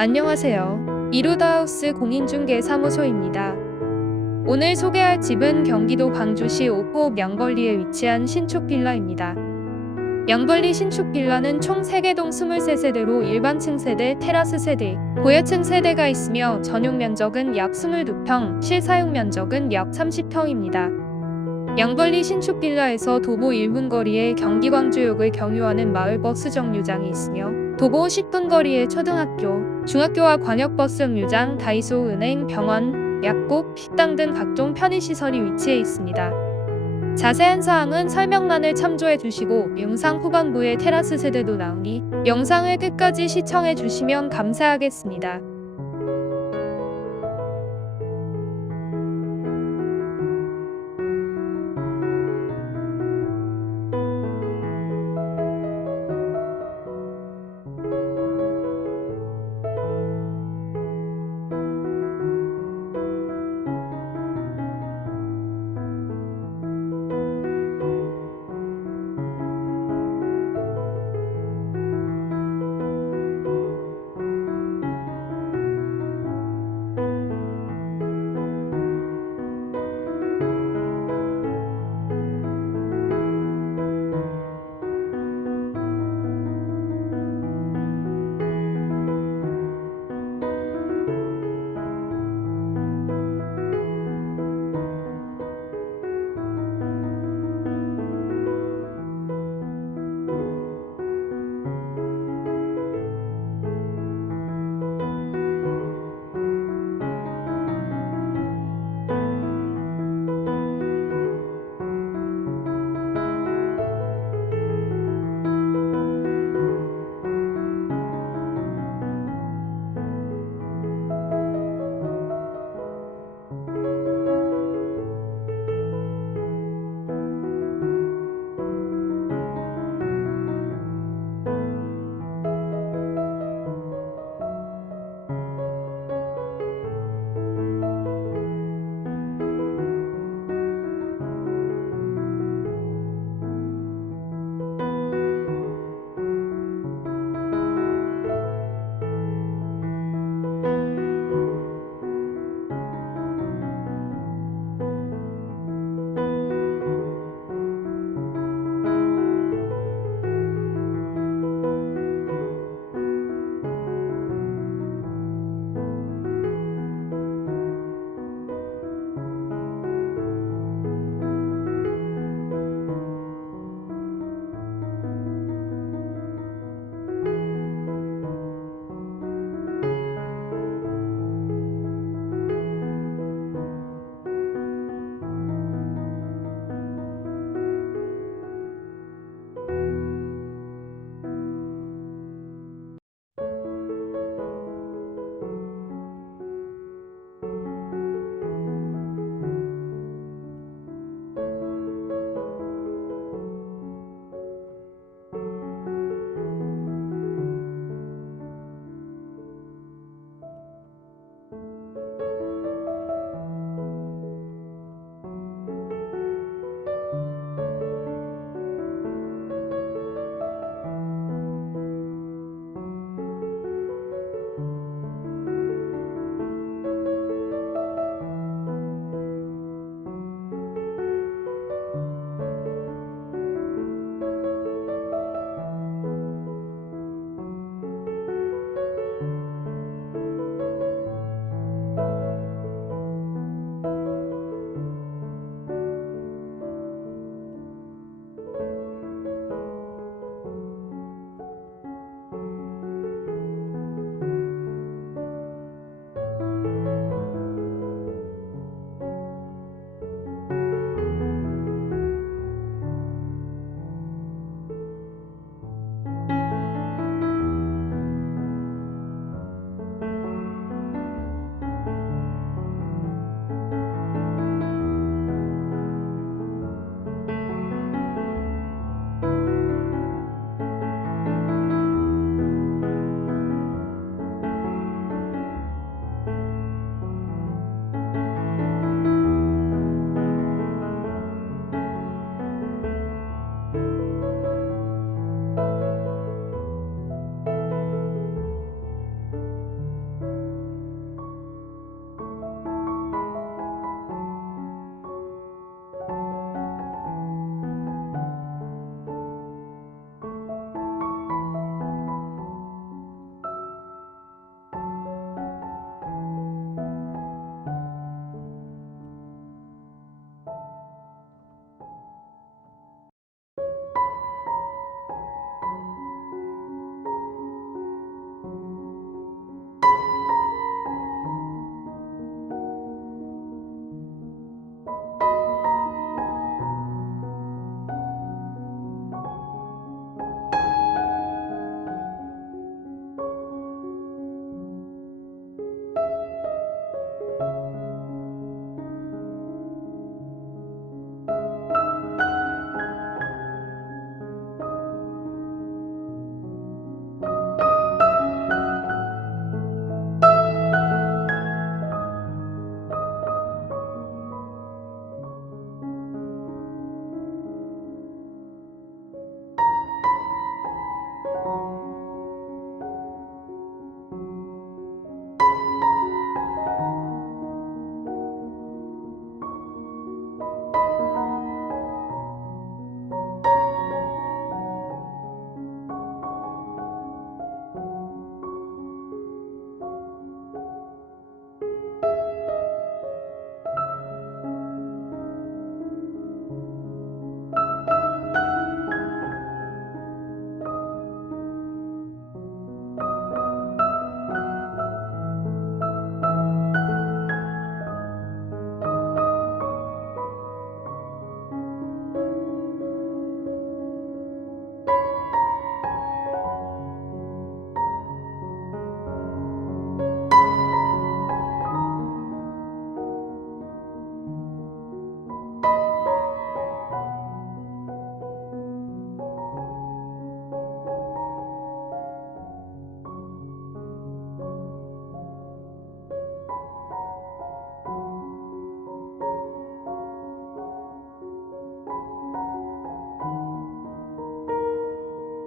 안녕하세요. 이로다하우스 공인중개사무소입니다. 오늘 소개할 집은 경기도 광주시 오포읍 양벌리에 위치한 신축 빌라입니다. 양벌리 신축 빌라는 총 3개동 23세대로 일반층 세대, 테라스 세대, 고여층 세대가 있으며 전용 면적은 약 22평, 실사용 면적은 약 30평입니다. 양벌리 신축 빌라에서 도보 1분 거리에 경기 광주역을 경유하는 마을버스 정류장이 있으며 도보 10분 거리에 초등학교, 중학교와 광역버스 정류장, 다이소, 은행, 병원, 약국, 식당 등 각종 편의시설이 위치해 있습니다. 자세한 사항은 설명란을 참조해 주시고 영상 후반부에 테라스 세대도 나오니 영상을 끝까지 시청해 주시면 감사하겠습니다.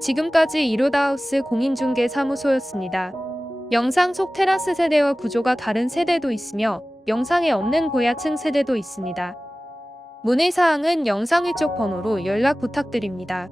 지금까지 이로다하우스 공인중개사무소였습니다. 영상 속 테라스 세대와 구조가 다른 세대도 있으며 영상에 없는 고야층 세대도 있습니다. 문의사항은 영상 위쪽 번호로 연락 부탁드립니다.